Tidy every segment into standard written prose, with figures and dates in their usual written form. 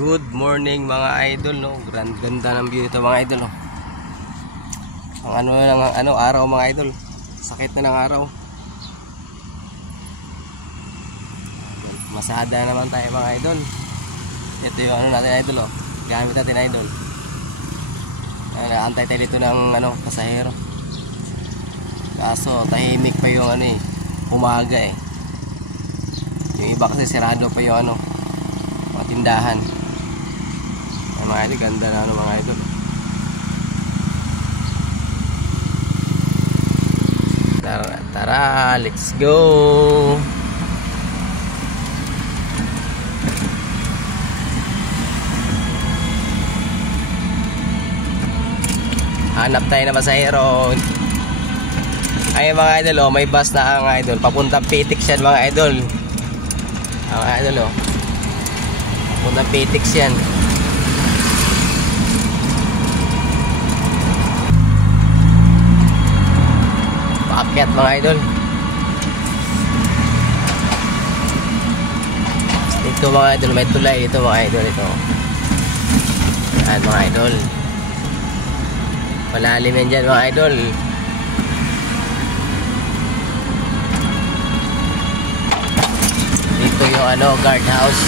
Good morning mga idol, no. Ganda ng view ito mga idol, no. Ang araw mga idol. Sakit na ng araw. Masada naman tayo mga idol. Ito yung natin idol, oh. Gamit natin idol. Naantay tayo dito ng pasahero. Kaso tahimik pa yung umaga eh. Yung iba kasi sirado pa yung mga tindahan. Mga idol, ganda na mga idol. Tara, let's go. Hanap tayo na pasahero. Ay mga idol, oh, may bus na ang idol. Papuntang Pitix yan mga idol. Mga idol, oh. Papuntang Pitix yan. Paakyat mga idol. Ito mga idol, may tulay ito mga idol. Ito. Yan mga idol. Malalim yan dyan mga idol. Dito yung guardhouse.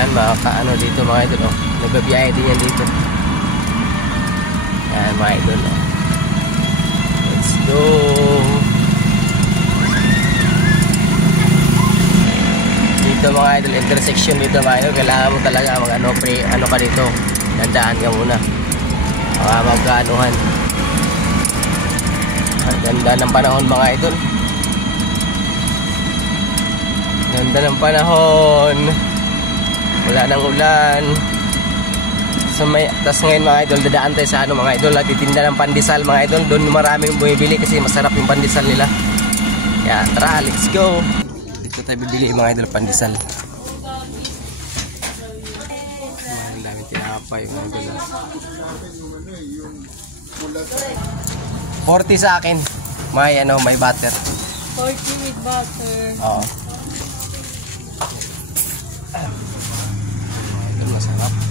Yan mga dito mga idol, oh. Nagbabiyahe din yan dito. Yan mga idol, oh. Let's go. Dito mga idol, intersection dito mga idol. Kailangan mo talaga ka dito. Dandaan ka muna. Magkaanuhan. Ang ganda ng panahon mga idol. Ganda ng panahon. Wala nang ulan. Tas ngayon mga idol, dadaan tayo sa mga idol, at titinda ng pandesal mga idol. Doon maraming bumibili kasi masarap yung pandesal nila. Kaya tara, let's go. Dito tayo bibili mga idol, pandesal. Ang daming tinapay mga idol. 40 sa akin. May butter. 40 with butter. Oo. Masarap.